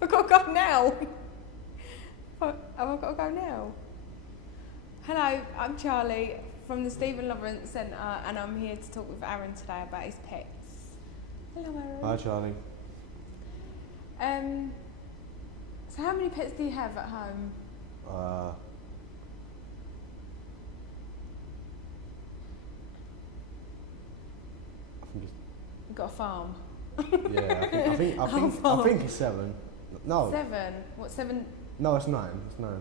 I've got to go now. Have I got to go now? Hello, I'm Charlie from the Stephen Lawrence Centre, and I'm here to talk with Arron today about his pets. Hello, Arron. Hi, Charlie. So how many pets do you have at home? I think it's, You've got a farm. yeah, I think it's 7. No. 7? What, 7? No, it's 9. It's 9.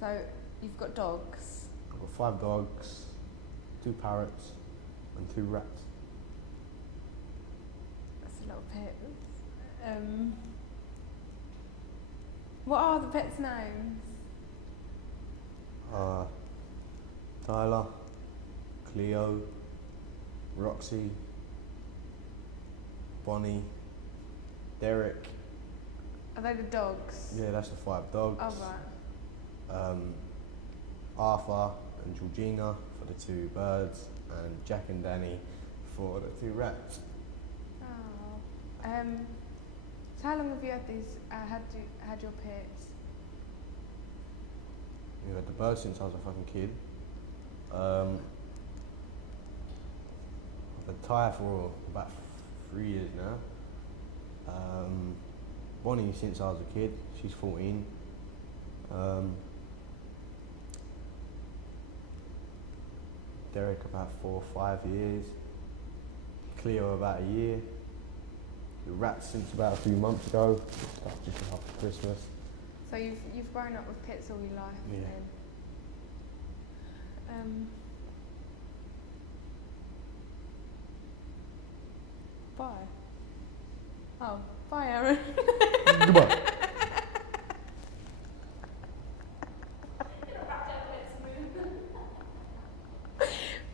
So you've got dogs. I've got 5 dogs, 2 parrots, and 2 rats. That's a lot of pets. What are the pets' names? Tyler, Cleo, Roxy, Bonnie, Derek. Are they the dogs? Yeah, that's the 5 dogs. Oh, right. Arthur and Georgina for the 2 birds, and Jack and Danny for the 2 rats. Oh. So how long have you had these? Had your pets? We've had the birds since I was a fucking kid. I've had Ty for about 3 years now. Bonnie since I was a kid. She's 14. Derek about 4 or 5 years. Cleo about a year. The rats since about a few months ago, just after Christmas. So you've grown up with pets all your life, Yeah. then? Bye. Oh, bye, Arron. Goodbye.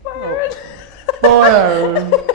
Bye, Arron. Bye, Aaron.